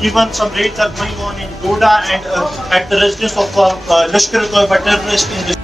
Even some raids are going on in Dowdah and at the residence of Lashkar-e-Toiba terrorist in this